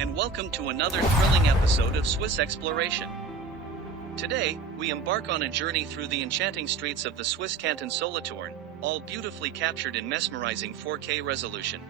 and welcome to another thrilling episode of Swiss Exploration. Today, we embark on a journey through the enchanting streets of the Swiss canton Solothurn, all beautifully captured in mesmerizing 4K resolution.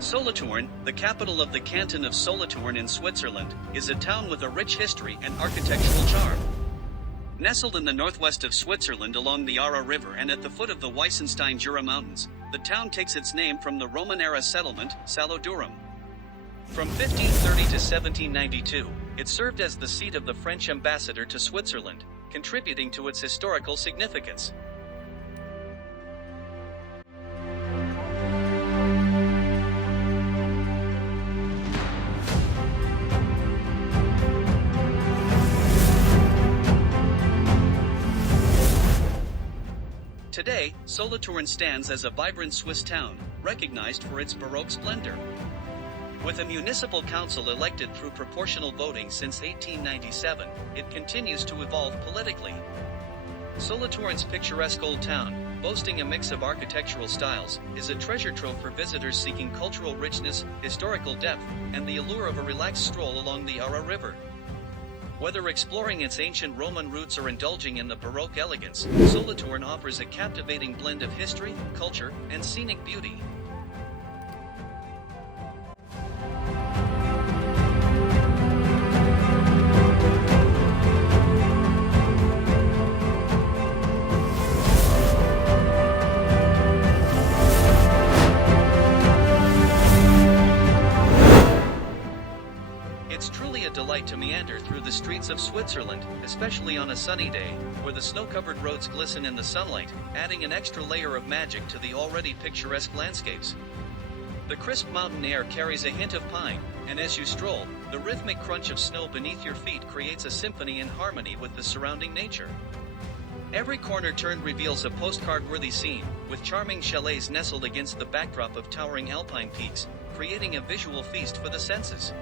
Solothurn, the capital of the canton of Solothurn in Switzerland, is a town with a rich history and architectural charm. Nestled in the northwest of Switzerland along the Aare River and at the foot of the Weissenstein Jura mountains, the town takes its name from the Roman-era settlement, Salodurum. From 1530 to 1792, it served as the seat of the French ambassador to Switzerland, contributing to its historical significance. Today, Solothurn stands as a vibrant Swiss town, recognized for its Baroque splendor. With a municipal council elected through proportional voting since 1897, it continues to evolve politically. Solothurn's picturesque old town, boasting a mix of architectural styles, is a treasure trove for visitors seeking cultural richness, historical depth, and the allure of a relaxed stroll along the Aare River. Whether exploring its ancient Roman roots or indulging in the Baroque elegance, Solothurn offers a captivating blend of history, culture, and scenic beauty. It's truly a delight to meander through the streets of Switzerland, especially on a sunny day, where the snow-covered roads glisten in the sunlight, adding an extra layer of magic to the already picturesque landscapes. The crisp mountain air carries a hint of pine, and as you stroll, the rhythmic crunch of snow beneath your feet creates a symphony in harmony with the surrounding nature. Every corner turned reveals a postcard-worthy scene, with charming chalets nestled against the backdrop of towering alpine peaks, creating a visual feast for the senses.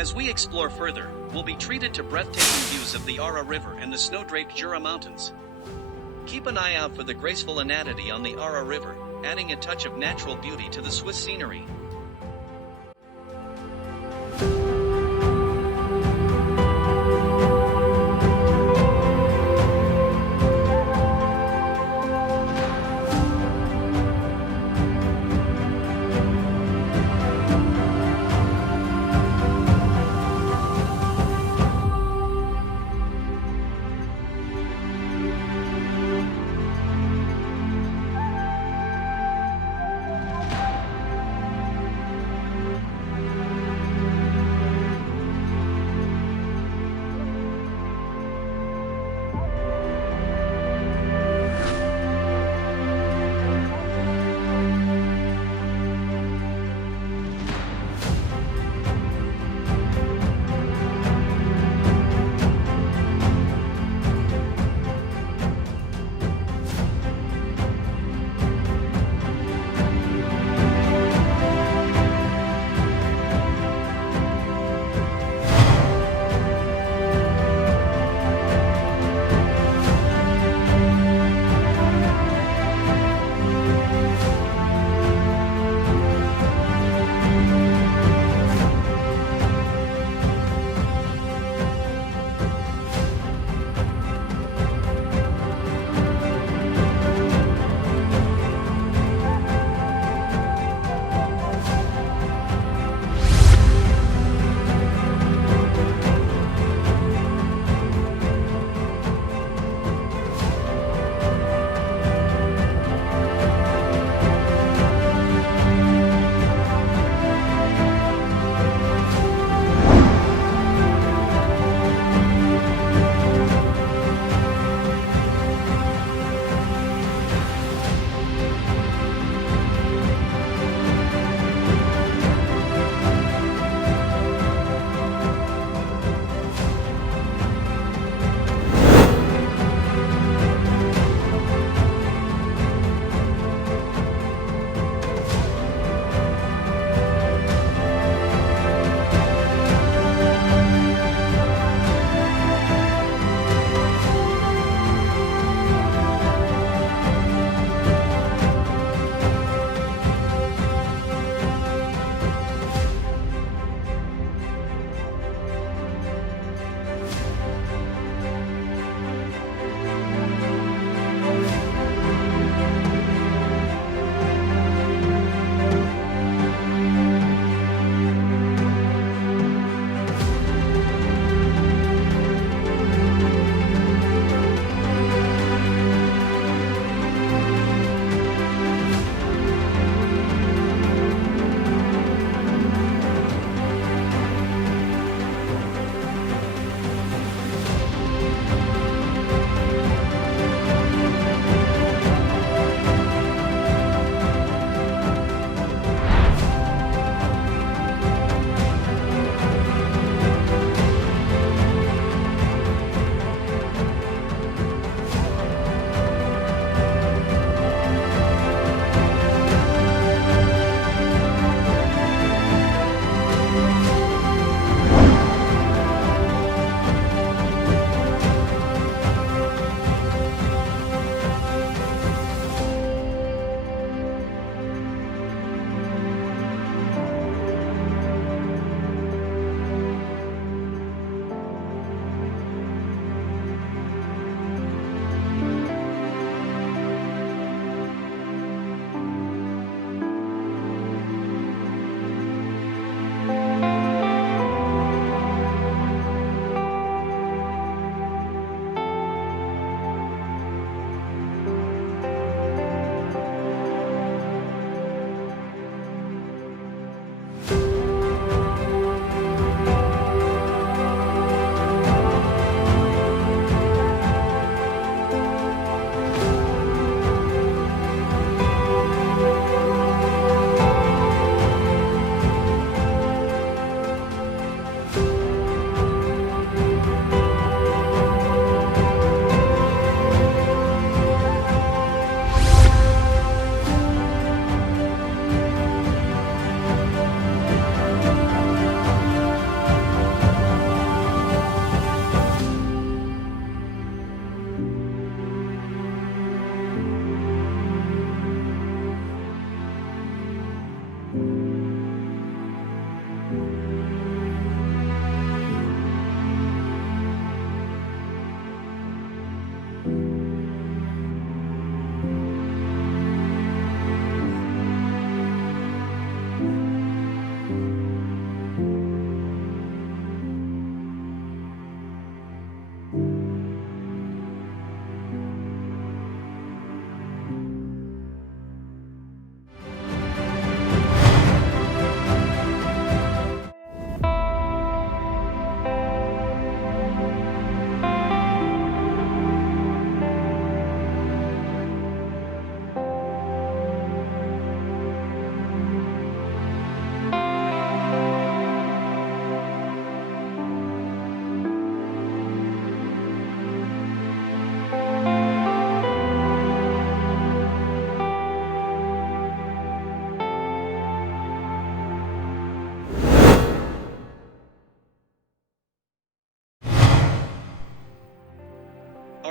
As we explore further, we'll be treated to breathtaking views of the Aare River and the snow-draped Jura Mountains. Keep an eye out for the graceful inanity on the Aare River, adding a touch of natural beauty to the Swiss scenery.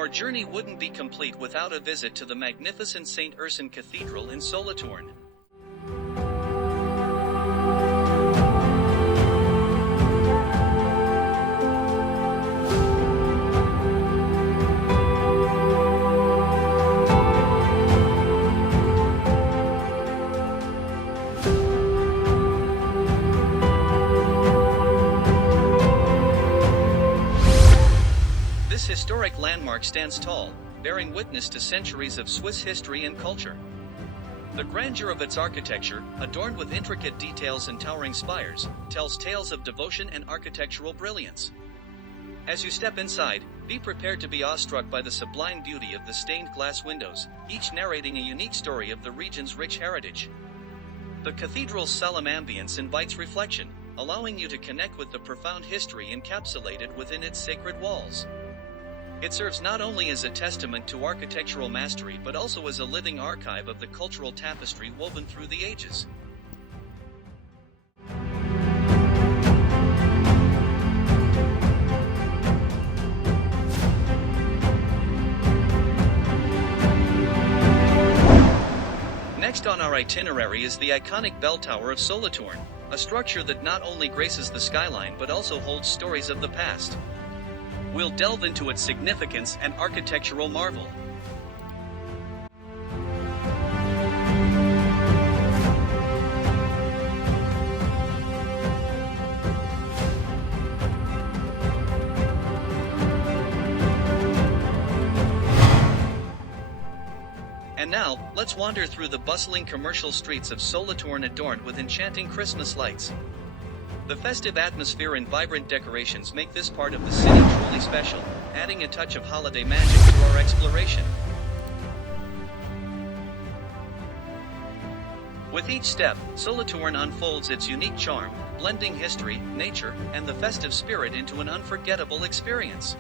journey wouldn't be complete without a visit to the magnificent St. Ursan Cathedral in Solothurn. This historic landmark stands tall, bearing witness to centuries of Swiss history and culture. The grandeur of its architecture, adorned with intricate details and towering spires, tells tales of devotion and architectural brilliance. As you step inside, be prepared to be awestruck by the sublime beauty of the stained glass windows, each narrating a unique story of the region's rich heritage. The cathedral's solemn ambience invites reflection, allowing you to connect with the profound history encapsulated within its sacred walls. It serves not only as a testament to architectural mastery but also as a living archive of the cultural tapestry woven through the ages. Next on our itinerary is the iconic bell tower of Solothurn, a structure that not only graces the skyline but also holds stories of the past. We'll delve into its significance and architectural marvel. And now, let's wander through the bustling commercial streets of Solothurn adorned with enchanting Christmas lights. The festive atmosphere and vibrant decorations make this part of the city truly special, adding a touch of holiday magic to our exploration. With each step, Solothurn unfolds its unique charm, blending history, nature, and the festive spirit into an unforgettable experience.